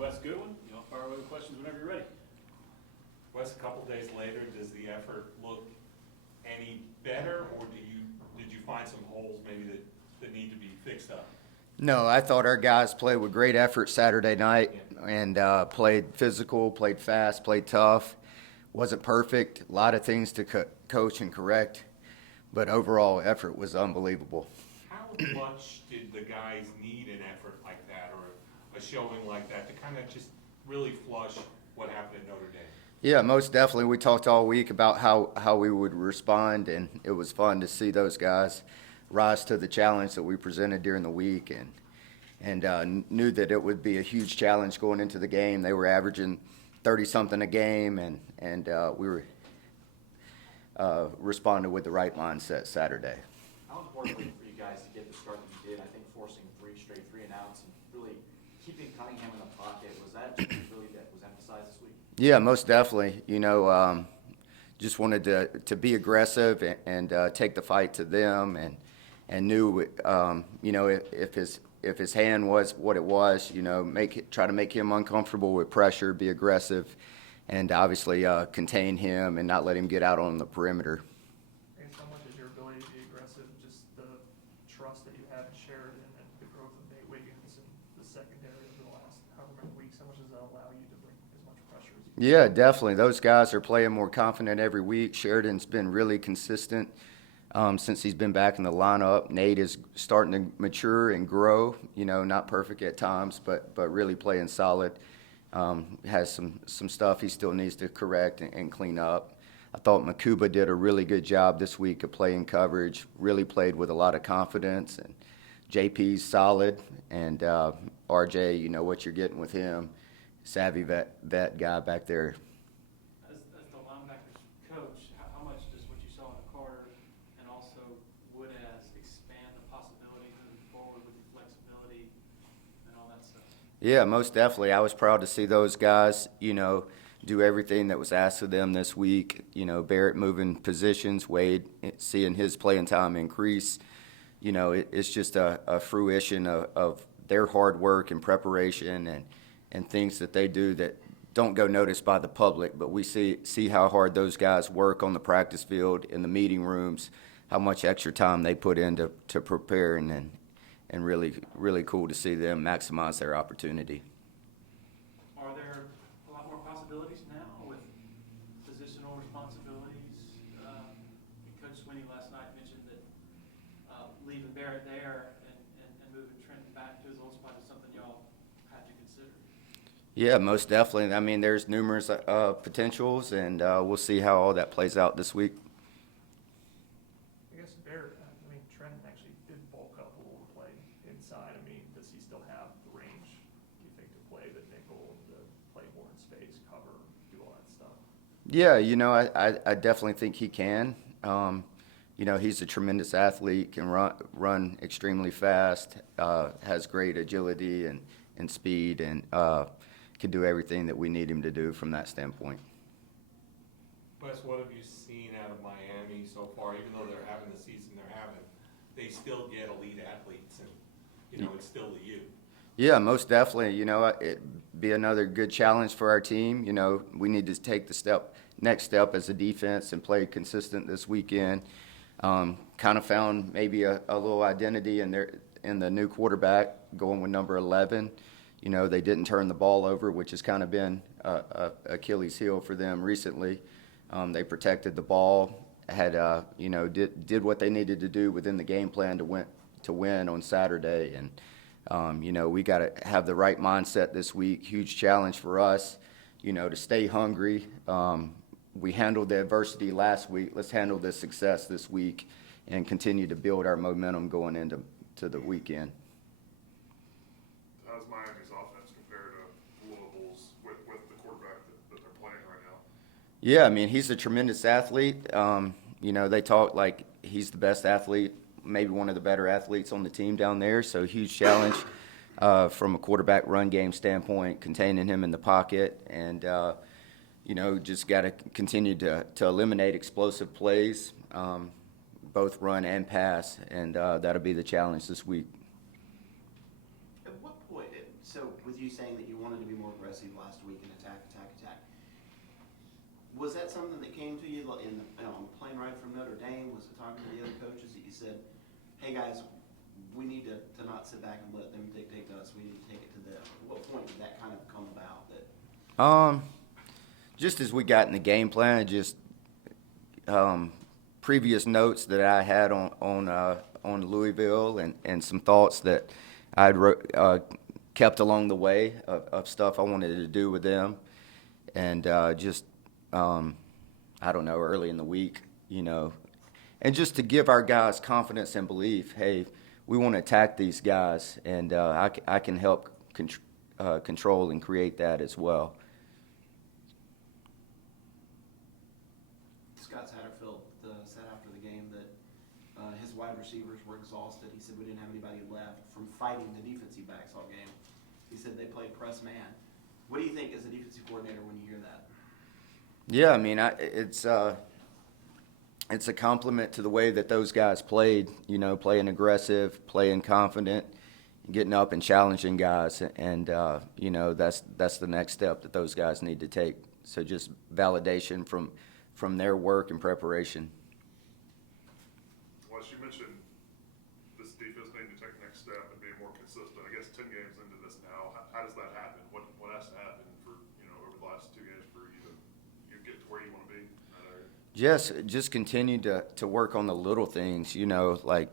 Wes Goodwin. Y'all fire away with questions whenever you're ready. Wes, a couple days later, does the effort look any better, or did you find some holes maybe that need to be fixed up? No, I thought our guys played with great effort Saturday night and played physical, played fast, played tough. Wasn't perfect, a lot of things to coach and correct, but overall effort was unbelievable. How much did the guys need an effort like that or a showing like that to kind of just really flush what happened at Notre Dame? Yeah, most definitely. We talked all week about how we would respond, and it was fun to see those guys rise to the challenge that we presented during the week, and knew that it would be a huge challenge going into the game. They were averaging 30-something a game, and we were responded with the right mindset Saturday. How important was it for you guys to get the start that you did? I think forcing 3 straight 3-and-outs and really keeping Cunningham in the pocket, was that really that was emphasized this week? Yeah, most definitely. Just wanted to be aggressive and take the fight to them, and knew if his hand was what it was, try to make him uncomfortable with pressure, be aggressive, and obviously contain him and not let him get out on the perimeter. I guess how much is your ability to be aggressive, just the trust that you have in Sheridan and the growth of Nate Wiggins and the secondary over the last however many weeks, how much does that allow you to bring as much pressure as you can? Yeah, definitely. Those guys are playing more confident every week. Sheridan's been really consistent since he's been back in the lineup. Nate is starting to mature and grow, not perfect at times, but really playing solid. Has some stuff he still needs to correct and clean up. I thought Makuba did a really good job this week of playing coverage, really played with a lot of confidence, and JP's solid, and RJ, what you're getting with him, savvy vet guy back there. As the linebackers coach, how much does what you saw in Carter and also Woodaz expand the possibilities moving forward with the flexibility and all that stuff? Yeah, most definitely. I was proud to see those guys, do everything that was asked of them this week. Barrett moving positions, Wade seeing his playing time increase. It's just a fruition of their hard work and preparation and things that they do that don't go noticed by the public, but we see how hard those guys work on the practice field, in the meeting rooms, how much extra time they put in to prepare, and really, really cool to see them maximize their opportunity. Are there a lot more possibilities now with positional responsibilities? Coach Swinney last night mentioned that leaving Barrett there and moving Trenton back to his old spot is something y'all have to consider. Yeah, most definitely. I mean, there's numerous potentials, and we'll see how all that plays out this week. I guess Trenton actually did bulk up a little to play inside. Does he still have the range, do you think, to play the nickel, to play more in space, cover, do all that stuff? Yeah, I definitely think he can. He's a tremendous athlete, can run extremely fast, has great agility and speed, and can do everything that we need him to do from that standpoint. Wes, what have you seen out of Miami so far? Even though they're having the season they're having, they still get elite athletes, and it's still the U. Yeah, most definitely. It'd be another good challenge for our team. We need to take the next step as a defense and play consistent this weekend. Kind of found maybe a little identity in the new quarterback going with number 11. They didn't turn the ball over, which has kind of been a Achilles heel for them recently. They protected the ball, had did what they needed to do within the game plan to win on Saturday, and we got to have the right mindset this week. Huge challenge for us, to stay hungry. We handled the adversity last week. Let's handle the success this week and continue to build our momentum going into the weekend. How does Miami's offense compare to Louisville's with the quarterback that they're playing right now? Yeah, he's a tremendous athlete. They talk like he's the best athlete, maybe one of the better athletes on the team down there, so huge challenge from a quarterback run game standpoint, containing him in the pocket, and just got to continue to eliminate explosive plays, both run and pass, and that'll be the challenge this week. At what point, so with you saying that you want wanted to be more aggressive last week and attack. Was that something that came to you on the plane ride from Notre Dame? Was it talking to the other coaches that you said, hey guys, we need to not sit back and let them dictate to us, we need to take it to them? At what point did that kind of come about? Just as we got in the game plan, just previous notes that I had on Louisville and some thoughts that I'd kept along the way of stuff I wanted to do with them, and I don't know, early in the week, and just to give our guys confidence and belief. Hey, we want to attack these guys, and I can help control and create that as well. Scott Satterfield said after the game that his wide receivers were exhausted. He said we didn't have anybody left from fighting the defensive backs all game. He said they played press man. What do you think as a defensive coordinator when you hear that? Yeah, I mean, it's a compliment to the way that those guys played, playing aggressive, playing confident, getting up and challenging guys. And, that's the next step that those guys need to take. So just validation from their work and preparation. Wes, you mentioned this defense needing to take the next step and be more consistent. I guess 10 games into this now, how does that happen? What has to happen for, over the last 2 games for you to get to where you want to be in that area? Just continue to work on the little things, like,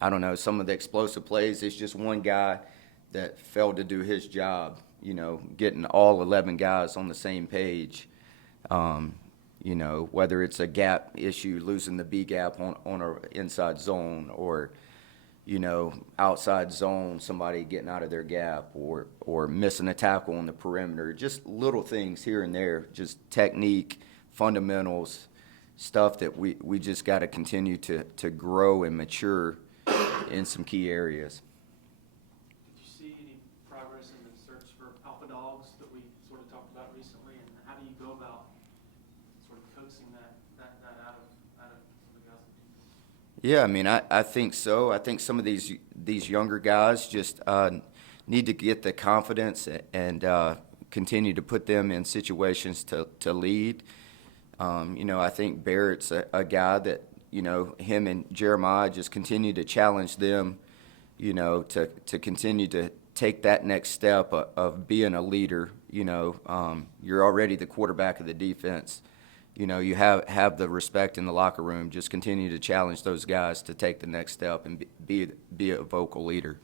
I don't know, some of the explosive plays. It's just one guy that failed to do his job, getting all 11 guys on the same page. Whether it's a gap issue, losing the B gap on an inside zone, or, outside zone, somebody getting out of their gap, or missing a tackle on the perimeter. Just little things here and there, just technique, fundamentals, stuff that we just got to continue to grow and mature in some key areas. Did you see any progress in the search for alpha dogs that we sort of talked about recently, and how do you go about sort of coaxing that out of the guys? Yeah, I mean, I think so. I think some of these younger guys just need to get the confidence and continue to put them in situations to lead. I think Barrett's a guy that, him and Jeremiah just continue to challenge them, to continue to take that next step of being a leader. You're already the quarterback of the defense. You have the respect in the locker room. Just continue to challenge those guys to take the next step and be a vocal leader.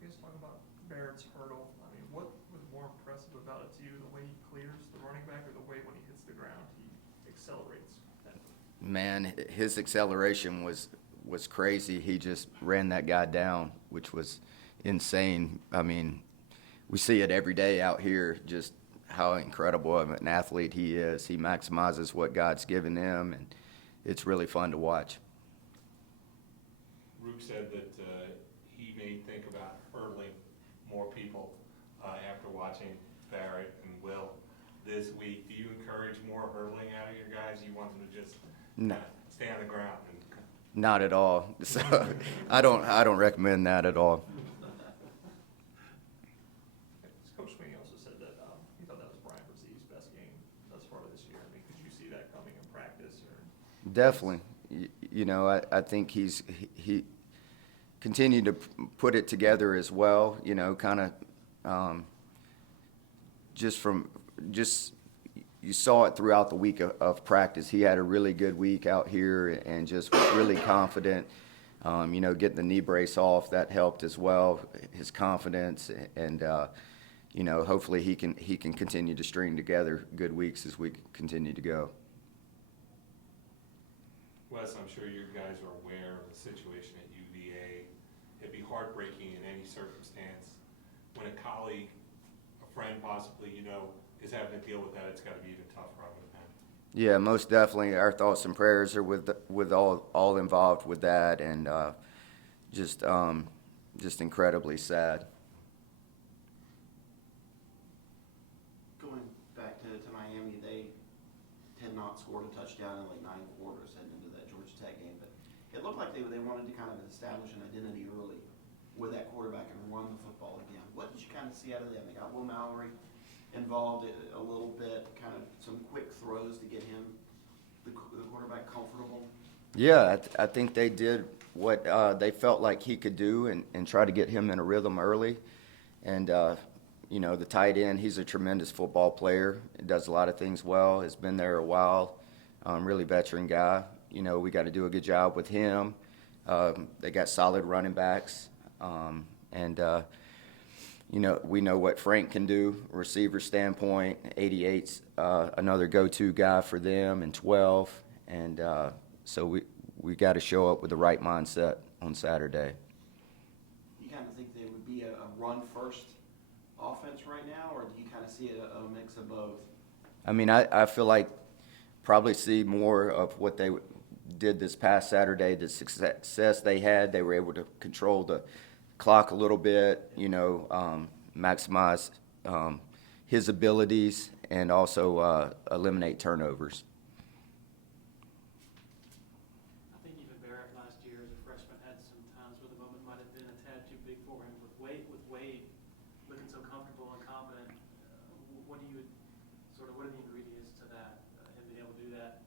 You guys talk about Barrett's hurdle. I mean, what was more impressive about it to you, the way he clears the running back, or the way when he hits the ground he accelerates? Man, his acceleration was crazy. He just ran that guy down, which was insane. I mean, we see it every day out here, just how incredible of an athlete he is. He maximizes what God's given him, and it's really fun to watch. Rook said that he may think about hurdling more people after watching Barrett and Will this week. Do you encourage more hurdling out of your guys? You want them to just No. Stay on the ground? Not at all. So I don't recommend that at all. Coach Sweeney also said that he thought that was Bryan Bresee's best game thus far this year. I mean, could you see that coming in practice? Or? Definitely. I think he continued to put it together as well. Kind of just you saw it throughout the week of practice. He had a really good week out here and just was really confident. Getting the knee brace off, that helped as well, his confidence, and hopefully he can continue to string together good weeks as we continue to go. Wes, I'm sure you guys are aware of the situation at UVA. It'd be heartbreaking in any circumstance when a colleague, a friend possibly, is having to deal with that. It's got to be even tougher, I would imagine. Yeah, most definitely. Our thoughts and prayers are with all involved with that, and just incredibly sad. Going back to Miami, they had not scored a touchdown in like 9 quarters heading into that Georgia Tech game, but it looked like they wanted to kind of establish an identity early. with that quarterback and run the football again. What did you kind of see out of them? They got Will Mallory involved a little bit, kind of some quick throws to get him, the quarterback, comfortable. Yeah, I think they did what they felt like he could do and try to get him in a rhythm early. And, the tight end, he's a tremendous football player. He does a lot of things well, has been there a while, really veteran guy. We got to do a good job with him. They got solid running backs. We know what Frank can do, receiver standpoint. 88's another go-to guy for them, and 12. And so we got to show up with the right mindset on Saturday. You kind of think they would be a run-first offense right now, or do you kind of see a mix of both? I mean, I feel like probably see more of what they did this past Saturday, the success they had. They were able to control the clock a little bit, maximize his abilities, and also eliminate turnovers. I think even Barrett last year as a freshman had some times where the moment might have been a tad too big for him. With Wade looking so comfortable and confident, what are the ingredients to that, him being able to do that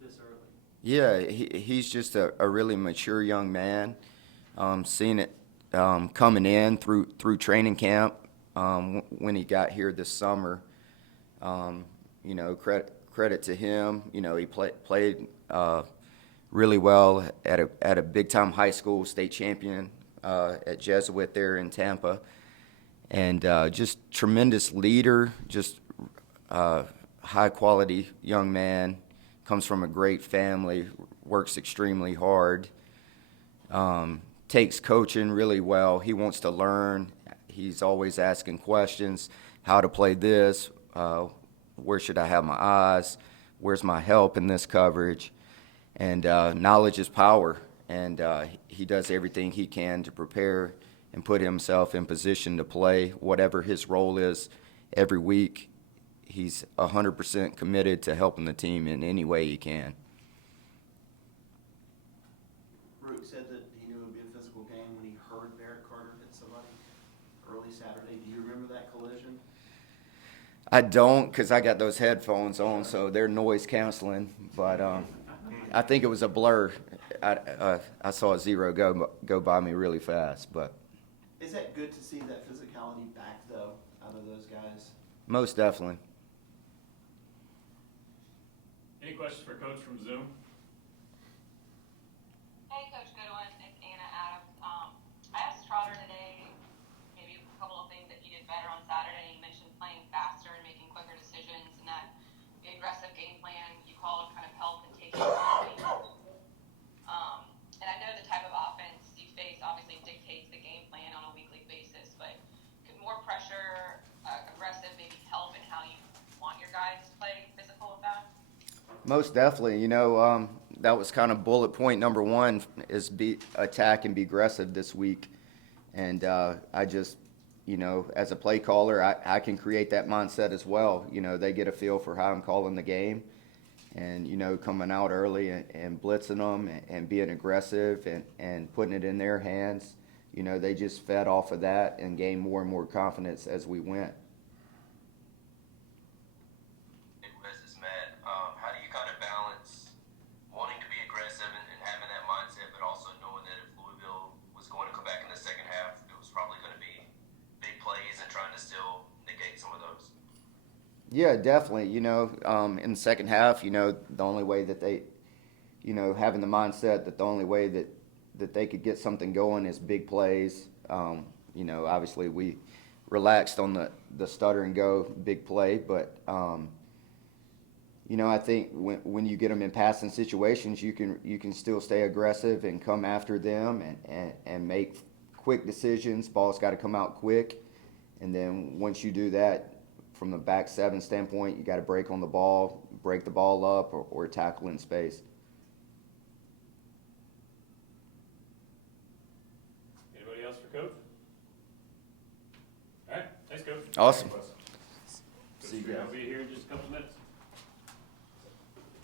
this early? Yeah, he's just a really mature young man. Seen it coming in through training camp when he got here this summer. Credit to him. He played really well at a big time high school state champion at Jesuit there in Tampa, and just tremendous leader. Just high quality young man. Comes from a great family. Works extremely hard. Takes coaching really well. He wants to learn. He's always asking questions. How to play this? Where should I have my eyes? Where's my help in this coverage? And knowledge is power. And he does everything he can to prepare and put himself in position to play whatever his role is every week. He's 100% committed to helping the team in any way he can. Root said that he knew it would be a physical game when he heard Barrett Carter hit somebody early Saturday. Do you remember that collision? I don't, because I got those headphones on, so they're noise canceling. But I think it was a blur. I saw a zero go by me really fast. But is that good to see that physicality back, though, out of those guys? Most definitely. Any questions for Coach from Zoom? Hey, Coach Goodwin, it's Anna Adams. I asked Trotter today maybe a couple of things that he did better on Saturday. He mentioned playing faster and making quicker decisions, and that the aggressive game plan you called kind of helped in taking and I know the type of offense you face obviously dictates the game plan on a weekly basis, but could more pressure, aggressive maybe help in how you want your guys to play physical with that? Most definitely. That was kind of bullet point number one is attack and be aggressive this week. And I just, as a play caller, I can create that mindset as well. They get a feel for how I'm calling the game. And, coming out early and blitzing them and being aggressive and putting it in their hands. They just fed off of that and gained more and more confidence as we went. Hey, Wes, it's Matt. How do you kind of balance wanting to be aggressive and having that mindset, but also knowing that if Louisville was going to come back in the second half, it was probably going to be big plays and trying to still negate some of those? Yeah, definitely. In the second half, the only way that they, having the mindset that the only way that they could get something going is big plays. Obviously we relaxed on the stutter and go big play, but, I think when you get them in passing situations, you can still stay aggressive and come after them and make quick decisions. Ball's got to come out quick. And then once you do that, from the back seven standpoint, you got to break on the ball, break the ball up, or tackle in space. Anybody else for Coach? All right, thanks, Coach. Awesome. See you guys. I'll be here in just a couple minutes.